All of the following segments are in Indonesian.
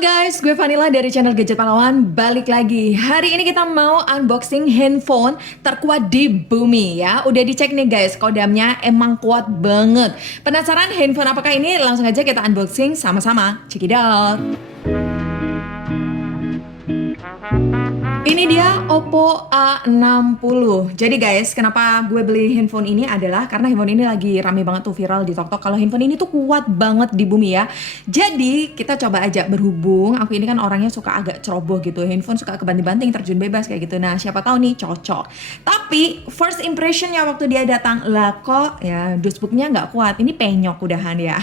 Guys, gue Vanilla dari channel Gadget Pahlawan, balik lagi. Hari ini kita mau unboxing handphone terkuat di bumi ya. Udah dicek nih guys, kodamnya emang kuat banget. Penasaran handphone apakah ini? Langsung aja kita unboxing sama-sama. Check it out. Ini dia Oppo A60. Jadi guys, kenapa gue beli handphone ini adalah karena handphone ini lagi rame banget tuh viral di TikTok. Kalau handphone ini tuh kuat banget di bumi ya. Jadi kita coba aja berhubung. Aku ini kan orangnya suka agak ceroboh gitu. Handphone suka kebanting-banting, terjun bebas kayak gitu. Nah siapa tahu nih cocok. Tapi first impressionnya waktu dia datang lah kok ya dashboardnya nggak kuat. Ini penyok udahan ya.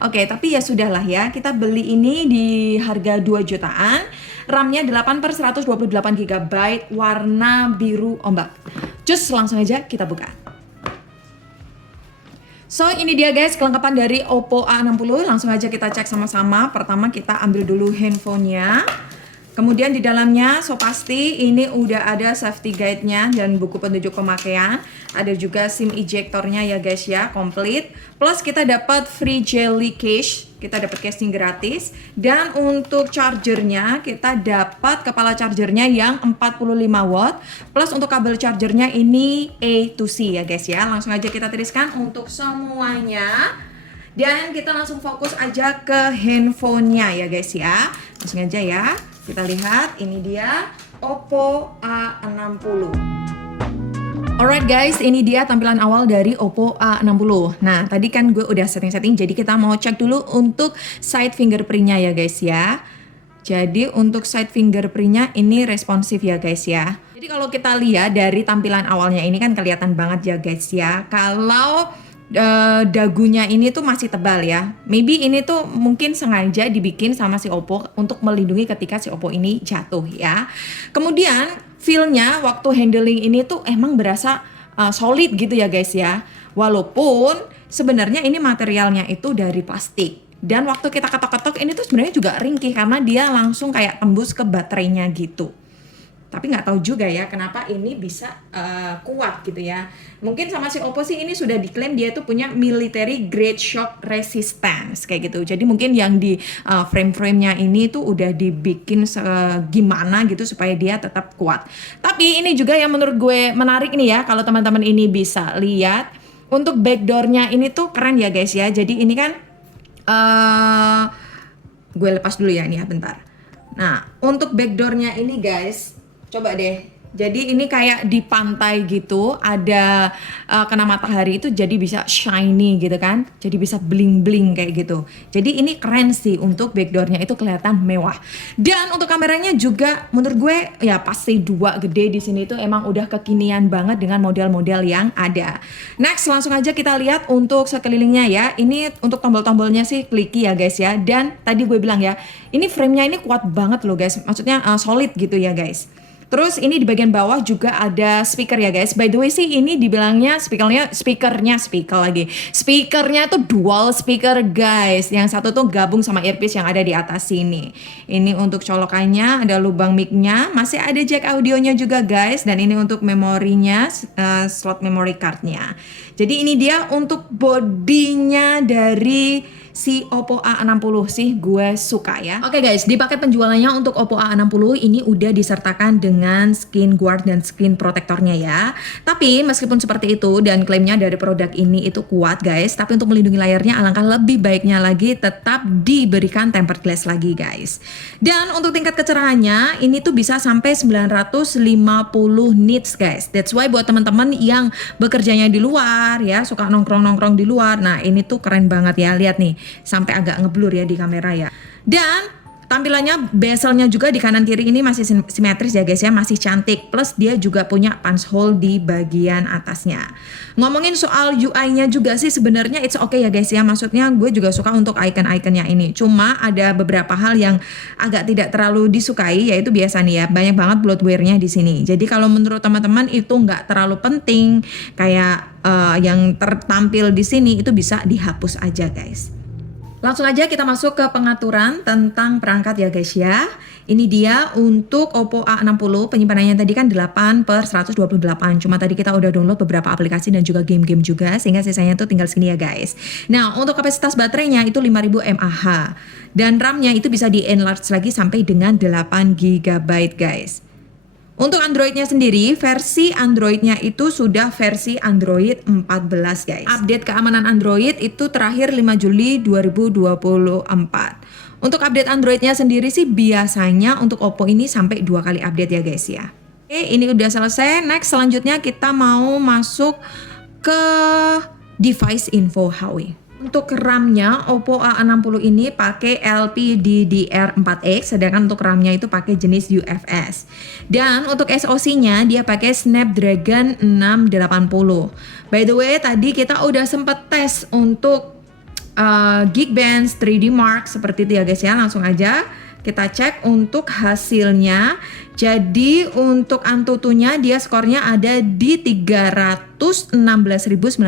Oke, tapi ya sudahlah ya. Kita beli ini di harga 2 jutaan. RAM-nya 8/128 GB, warna biru ombak. Cus, langsung aja kita buka. So, ini dia guys kelengkapan dari Oppo A60. Langsung aja kita cek sama-sama. Pertama kita ambil dulu handphonenya. Kemudian di dalamnya so pasti ini udah ada safety guide-nya dan buku petunjuk pemakaian. Ada juga SIM ejectornya ya guys ya, komplit. Plus kita dapat free jelly case, kita dapat casing gratis. Dan untuk chargernya kita dapat kepala chargernya yang 45 watt. Plus untuk kabel chargernya ini A to C ya guys ya. Langsung aja kita tuliskan untuk semuanya. Dan kita langsung fokus aja ke handphonenya ya guys ya. Langsung aja ya. Kita lihat, ini dia Oppo A60. Alright guys, ini dia tampilan awal dari Oppo A60. Nah, tadi kan gue udah setting-setting, jadi kita mau cek dulu untuk side fingerprintnya ya guys ya. Jadi untuk side fingerprintnya ini responsif ya guys ya. Jadi kalau kita lihat dari tampilan awalnya ini kan kelihatan banget ya guys ya. Kalau dagunya ini tuh masih tebal ya. Maybe ini tuh mungkin sengaja dibikin sama si Oppo untuk melindungi ketika si Oppo ini jatuh ya. Kemudian feel-nya waktu handling ini tuh emang berasa solid gitu ya guys ya. Walaupun sebenarnya ini materialnya itu dari plastik. Dan waktu kita ketok-ketok ini tuh sebenarnya juga ringkih karena dia langsung kayak tembus ke baterainya gitu. Tapi nggak tahu juga ya kenapa ini bisa kuat gitu ya. Mungkin sama si Oppo sih ini sudah diklaim dia tuh punya military grade shock resistance kayak gitu. Jadi mungkin yang di frame-framenya ini tuh udah dibikin gimana gitu supaya dia tetap kuat. Tapi ini juga yang menurut gue menarik nih ya, kalau teman-teman ini bisa lihat untuk backdoornya ini tuh keren ya guys ya. Jadi ini kan gue lepas dulu ya ini ya bentar. Nah untuk backdoornya ini guys, coba deh. Jadi ini kayak di pantai gitu, ada kena matahari itu jadi bisa shiny gitu kan. Jadi bisa bling-bling kayak gitu. Jadi ini keren sih untuk backdoornya itu kelihatan mewah. Dan untuk kameranya juga menurut gue ya pasti 2 gede di sini itu emang udah kekinian banget dengan model-model yang ada. Next langsung aja kita lihat untuk sekelilingnya ya. Ini untuk tombol-tombolnya sih clicky ya guys ya. Dan tadi gue bilang ya, ini framenya ini kuat banget loh guys. Maksudnya solid gitu ya guys. Terus ini di bagian bawah juga ada speaker ya guys. By the way sih ini dibilangnya speakernya tuh dual speaker guys. Yang satu tuh gabung sama earpiece yang ada di atas sini. Ini untuk colokannya, ada lubang mic-nya, masih ada jack audionya juga guys. Dan ini untuk memorinya, slot memory card-nya. Jadi ini dia untuk bodinya dari si Oppo A60 sih gue suka ya. Oke guys, di paket penjualannya untuk Oppo A60 ini udah disertakan dengan screen guard dan screen protectornya ya. Tapi meskipun seperti itu dan klaimnya dari produk ini itu kuat guys, tapi untuk melindungi layarnya alangkah lebih baiknya lagi tetap diberikan tempered glass lagi guys. Dan untuk tingkat kecerahannya ini tuh bisa sampai 950 nits guys. That's why buat teman-teman yang bekerjanya di luar ya, suka nongkrong-nongkrong di luar. Nah, ini tuh keren banget ya. Lihat nih, sampai agak ngeblur ya di kamera ya. Dan tampilannya bezelnya juga di kanan kiri ini masih simetris ya guys ya, masih cantik. Plus dia juga punya punch hole di bagian atasnya. Ngomongin soal UI-nya juga sih sebenarnya it's okay ya guys ya. Maksudnya gue juga suka untuk icon-iconnya ini. Cuma ada beberapa hal yang agak tidak terlalu disukai, yaitu biasa nih ya, banyak banget bloatware-nya di sini. Jadi kalau menurut teman-teman itu nggak terlalu penting, kayak yang tertampil di sini itu bisa dihapus aja guys. Langsung aja kita masuk ke pengaturan tentang perangkat ya guys ya. Ini dia untuk Oppo A60, penyimpanannya tadi kan 8/128. Cuma tadi kita udah download beberapa aplikasi dan juga game-game juga, sehingga sisanya tuh tinggal segini ya guys. Nah, untuk kapasitas baterainya itu 5000 mAh. Dan RAM-nya itu bisa di-enlarge lagi sampai dengan 8 GB guys. Untuk Android-nya sendiri, versi Android-nya itu sudah versi Android 14 guys. Update keamanan Android itu terakhir 5 Juli 2024. Untuk update Android-nya sendiri sih biasanya untuk Oppo ini sampai 2 kali update ya guys ya. Oke, ini udah selesai. Next, selanjutnya kita mau masuk ke device info Huawei. Untuk RAM-nya Oppo A60 ini pakai LPDDR4X, sedangkan untuk RAM-nya itu pakai jenis UFS. Dan untuk SoC-nya dia pakai Snapdragon 680. By the way, tadi kita udah sempet tes untuk Geekbench 3D Mark seperti itu ya guys ya. Langsung aja kita cek untuk hasilnya. Jadi untuk Antutunya dia skornya ada di 316.920.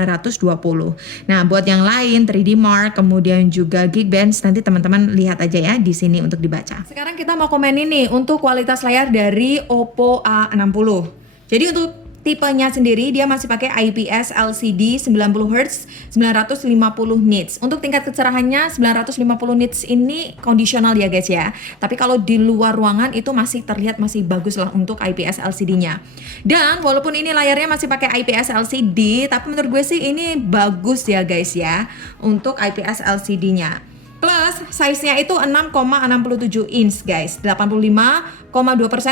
Nah, buat yang lain 3D Mark kemudian juga Geekbench nanti teman-teman lihat aja ya di sini untuk dibaca. Sekarang kita mau komen ini untuk kualitas layar dari Oppo A60. Jadi untuk tipenya sendiri dia masih pakai IPS LCD 90Hz 950 nits. Untuk tingkat kecerahannya 950 nits ini kondisional ya guys ya. Tapi kalau di luar ruangan itu masih terlihat masih bagus lah untuk IPS LCD-nya. Dan walaupun ini layarnya masih pakai IPS LCD, tapi menurut gue sih ini bagus ya guys ya untuk IPS LCD-nya. Plus size-nya itu 6,67 inch guys, 85,2%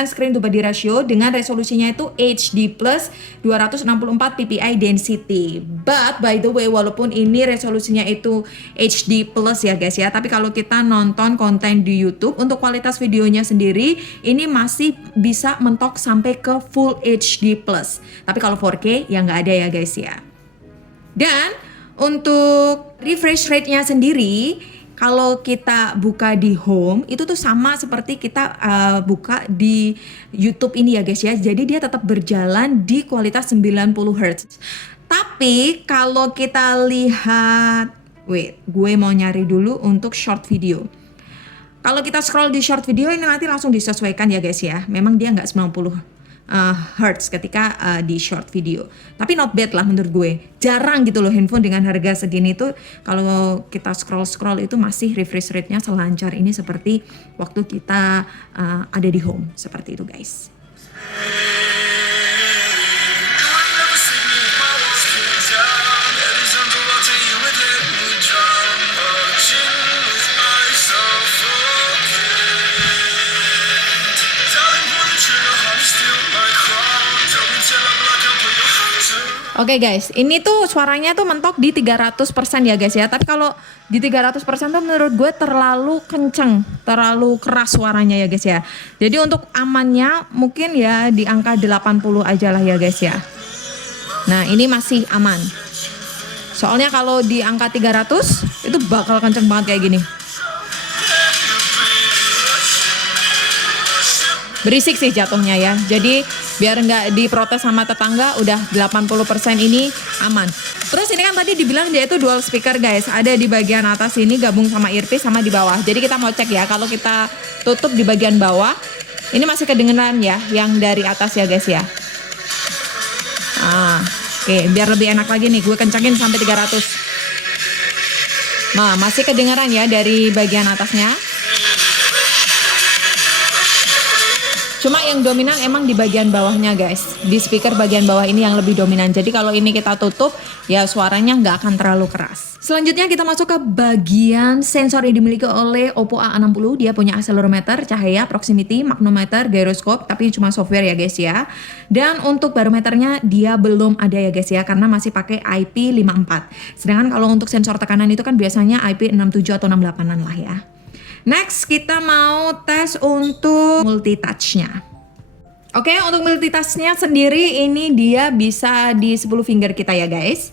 screen to body ratio dengan resolusinya itu HD plus 264 ppi density. But by the way, walaupun ini resolusinya itu HD plus ya guys ya, tapi kalau kita nonton konten di YouTube untuk kualitas videonya sendiri ini masih bisa mentok sampai ke Full HD plus. Tapi kalau 4K ya nggak ada ya guys ya. Dan untuk refresh rate-nya sendiri, kalau kita buka di home itu tuh sama seperti kita buka di YouTube ini ya guys ya. Jadi dia tetap berjalan di kualitas 90 Hz. Tapi kalau kita lihat, gue mau nyari dulu untuk short video. Kalau kita scroll di short video ini nanti langsung disesuaikan ya guys ya. Memang dia nggak 90 Hertz ketika di short video. Tapi not bad lah menurut gue. Jarang gitu loh handphone dengan harga segini tuh kalau kita scroll itu masih refresh rate-nya selancar ini seperti waktu kita ada di home. Seperti itu guys. Oke guys, ini tuh suaranya tuh mentok di 300% ya guys ya. Tapi kalau di 300% tuh menurut gue terlalu kenceng, terlalu keras suaranya ya guys ya. Jadi untuk amannya mungkin ya di angka 80 aja lah ya guys ya. Nah ini masih aman. Soalnya kalau di angka 300 itu bakal kenceng banget kayak gini. Berisik sih jatuhnya ya. Jadi biar nggak diprotes sama tetangga, udah 80% ini aman. Terus ini kan tadi dibilang dia itu dual speaker guys. Ada di bagian atas ini gabung sama earpiece sama di bawah. Jadi kita mau cek ya, kalau kita tutup di bagian bawah, ini masih kedengeran ya yang dari atas ya guys ya. Oke, biar lebih enak lagi nih, gue kencengin sampai 300. Nah, masih kedengeran ya dari bagian atasnya. Cuma yang dominan emang di bagian bawahnya guys. Di speaker bagian bawah ini yang lebih dominan. Jadi kalau ini kita tutup ya suaranya nggak akan terlalu keras. Selanjutnya kita masuk ke bagian sensor yang dimiliki oleh Oppo A60. Dia punya accelerometer, cahaya, proximity, magnetometer, gyroscope. Tapi cuma software ya guys ya. Dan untuk barometernya dia belum ada ya guys ya. Karena masih pakai IP54. Sedangkan kalau untuk sensor tekanan itu kan biasanya IP67 atau 68an lah ya. Next kita mau tes untuk multitouch-nya. Oke, untuk multitouch-nya sendiri ini dia bisa di 10 finger kita ya guys.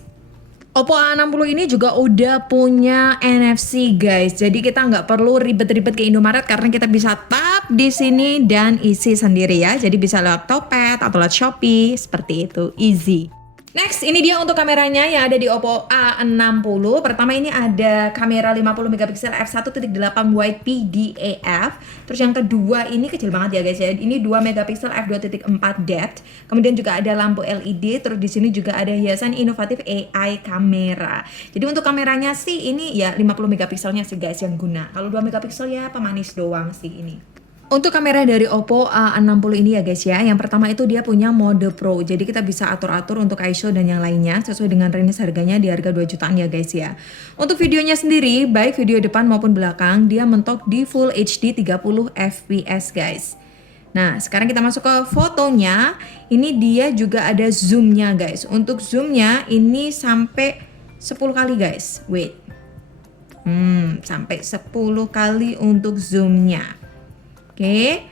Oppo A60 ini juga udah punya NFC guys. Jadi kita nggak perlu ribet-ribet ke Indomaret karena kita bisa tap di sini dan isi sendiri ya. Jadi bisa lewat Tokped atau lewat Shopee seperti itu, easy. Next, ini dia untuk kameranya yang ada di Oppo A60. Pertama ini ada kamera 50 megapiksel f1.8 wide PDAF. Terus yang kedua ini kecil banget ya guys ya. Ini 2 megapiksel f2.4 depth. Kemudian juga ada lampu LED. Terus di sini juga ada hiasan inovatif AI kamera. Jadi untuk kameranya sih ini ya 50 megapikselnya sih guys yang guna. Kalau 2 megapiksel ya pemanis doang sih ini. Untuk kamera dari Oppo A60 ini ya guys ya, yang pertama itu dia punya mode Pro. Jadi kita bisa atur-atur untuk ISO dan yang lainnya sesuai dengan range harganya di harga 2 jutaan ya guys ya. Untuk videonya sendiri, baik video depan maupun belakang, dia mentok di Full HD 30 fps guys. Nah, sekarang kita masuk ke fotonya. Ini dia juga ada zoomnya guys. Untuk zoomnya ini sampai 10 kali guys. Wait. Sampai 10 kali untuk zoomnya. Oke.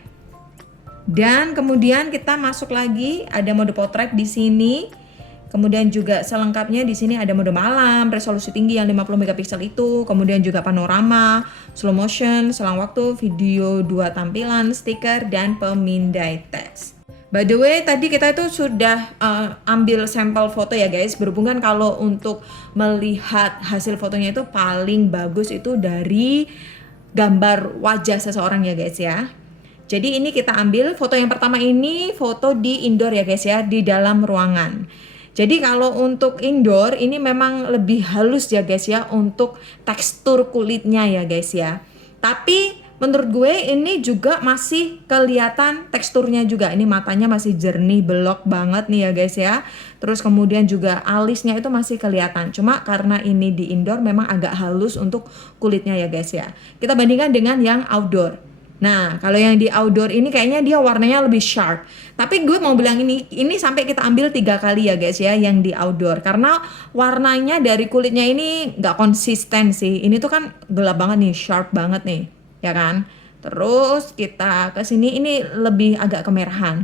Dan kemudian kita masuk lagi, ada mode potret di sini. Kemudian juga selengkapnya di sini ada mode malam, resolusi tinggi yang 50 megapiksel itu, kemudian juga panorama, slow motion, selang waktu, video 2 tampilan, stiker dan pemindai teks. By the way, tadi kita itu sudah ambil sampel foto ya guys. Berhubungan kalau untuk melihat hasil fotonya itu paling bagus itu dari gambar wajah seseorang ya guys ya. Jadi ini kita ambil foto yang pertama ini foto di indoor ya guys ya, di dalam ruangan. Jadi kalau untuk indoor ini memang lebih halus ya guys ya untuk tekstur kulitnya ya guys ya. Tapi menurut gue ini juga masih kelihatan teksturnya juga. Ini matanya masih jernih, belok banget nih ya guys ya. Terus kemudian juga alisnya itu masih kelihatan. Cuma karena ini di indoor memang agak halus untuk kulitnya ya guys ya. Kita bandingkan dengan yang outdoor. Nah, kalau yang di outdoor ini kayaknya dia warnanya lebih sharp. Tapi gue mau bilang ini sampai kita ambil 3 kali ya guys ya yang di outdoor. Karena warnanya dari kulitnya ini nggak konsisten sih. Ini tuh kan gelap banget nih, sharp banget nih. Ya kan? Terus kita ke sini ini lebih agak kemerahan.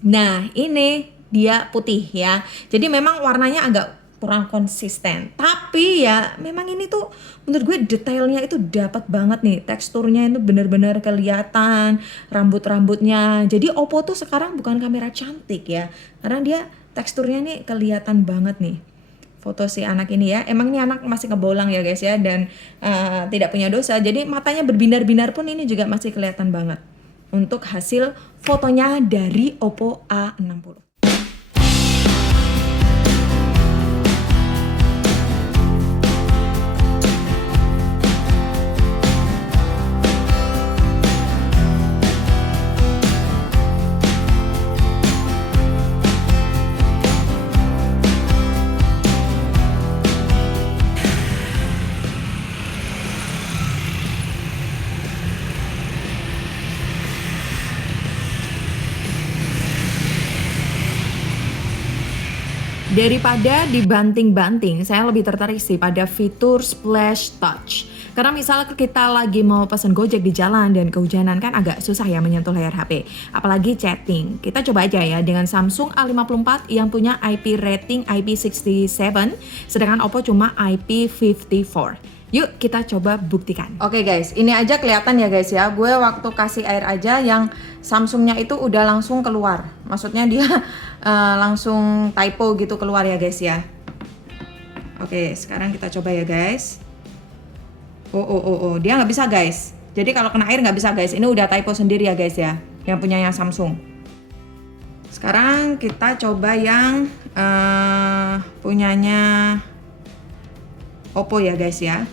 Nah, ini dia putih ya. Jadi memang warnanya agak kurang konsisten. Tapi ya memang ini tuh menurut gue detailnya itu dapat banget nih. Teksturnya itu benar-benar kelihatan, rambut-rambutnya. Jadi Oppo tuh sekarang bukan kamera cantik ya. Karena dia teksturnya nih kelihatan banget nih. Foto si anak ini ya, emang ini anak masih ngebolang ya guys ya, dan tidak punya dosa, jadi matanya berbinar-binar pun ini juga masih kelihatan banget untuk hasil fotonya dari Oppo A60. Daripada dibanting-banting, saya lebih tertarik sih pada fitur Splash Touch. Karena misalnya kita lagi mau pesan Gojek di jalan dan kehujanan kan agak susah ya menyentuh layar HP. Apalagi chatting. Kita coba aja ya dengan Samsung A54 yang punya IP rating IP67, sedangkan Oppo cuma IP54. Yuk kita coba buktikan. Oke guys, ini aja kelihatan ya guys ya. Gue waktu kasih air aja yang Samsungnya itu udah langsung keluar. Maksudnya dia langsung typo gitu keluar ya guys ya. Oke, sekarang kita coba ya guys. Dia nggak bisa guys. Jadi kalau kena air nggak bisa guys. Ini udah typo sendiri ya guys ya. Yang punyanya Samsung. Sekarang kita coba yang punyanya Oppo ya guys ya.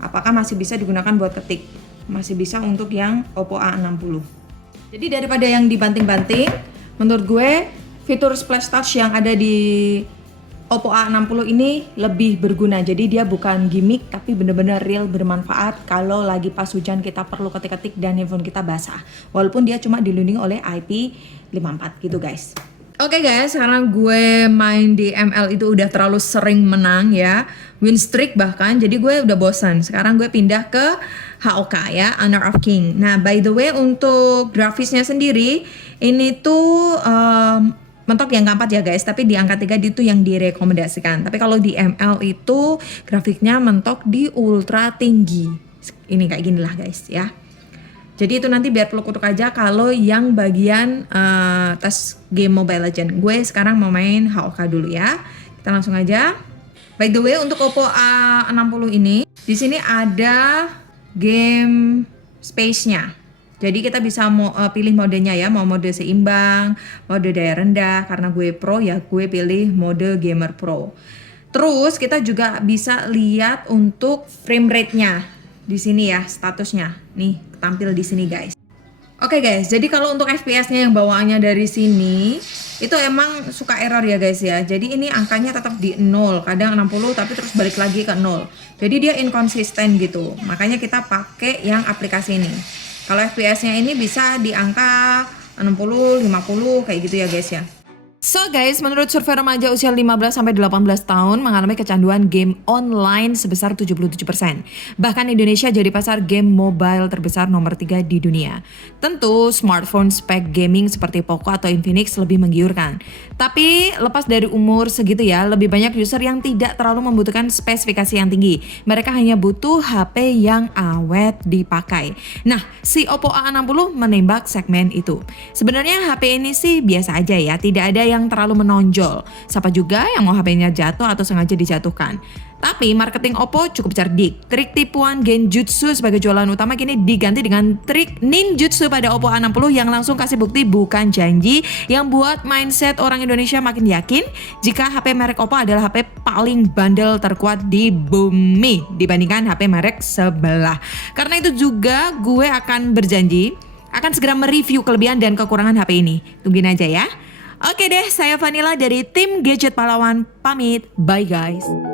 Apakah masih bisa digunakan buat ketik? Masih bisa untuk yang Oppo A60. Jadi daripada yang dibanting-banting, menurut gue fitur Splash Touch yang ada di Oppo A60 ini lebih berguna. Jadi dia bukan gimmick tapi benar-benar real bermanfaat kalau lagi pas hujan kita perlu ketik-ketik dan handphone kita basah. Walaupun dia cuma dilindungi oleh IP54 gitu guys. Oke guys, karena gue main di ML itu udah terlalu sering menang ya, win streak bahkan, jadi gue udah bosan. Sekarang gue pindah ke HOK ya, Honor of King. Nah by the way untuk grafisnya sendiri, ini tuh mentok yang keempat ya guys, tapi di angka 3 itu yang direkomendasikan. Tapi kalau di ML itu grafiknya mentok di ultra tinggi. Ini kayak gini lah guys ya. Jadi itu nanti biar peluk-peluk aja kalau yang bagian tes game Mobile Legend. Gue sekarang mau main HOK dulu ya. Kita langsung aja. By the way, untuk Oppo A60 ini, di sini ada game space-nya. Jadi kita bisa pilih modenya ya, mau mode seimbang, mode daya rendah. Karena gue pro ya, gue pilih mode gamer pro. Terus kita juga bisa lihat untuk frame rate-nya di sini ya, statusnya. Nih, tampil di sini guys. Oke guys, jadi kalau untuk FPS-nya yang bawaannya dari sini itu emang suka error ya guys ya. Jadi ini angkanya tetap di 0, kadang 60 tapi terus balik lagi ke 0. Jadi dia inkonsisten gitu. Makanya kita pakai yang aplikasi ini. Kalau FPS-nya ini bisa di angka 60, 50 kayak gitu ya guys ya. So guys, menurut survei remaja usia 15-18 tahun mengalami kecanduan game online sebesar 77%. Bahkan Indonesia jadi pasar game mobile terbesar nomor 3 di dunia. Tentu smartphone spek gaming seperti Poco atau Infinix lebih menggiurkan. Tapi lepas dari umur segitu ya, lebih banyak user yang tidak terlalu membutuhkan spesifikasi yang tinggi. Mereka hanya butuh HP yang awet dipakai. Nah, si Oppo A60 menembak segmen itu. Sebenarnya HP ini sih biasa aja ya, tidak ada yang terlalu menonjol. Siapa juga yang mau HP-nya jatuh atau sengaja dijatuhkan. Tapi marketing Oppo cukup cerdik. Trik tipuan genjutsu sebagai jualan utama kini diganti dengan trik ninjutsu pada Oppo A60 yang langsung kasih bukti bukan janji, yang buat mindset orang Indonesia makin yakin jika HP merek Oppo adalah HP paling bandel terkuat di bumi dibandingkan HP merek sebelah. Karena itu juga gue akan berjanji akan segera mereview kelebihan dan kekurangan HP ini. Tungguin aja ya. Oke deh, saya Vanilla dari tim Gadget Pahlawan pamit. Bye guys.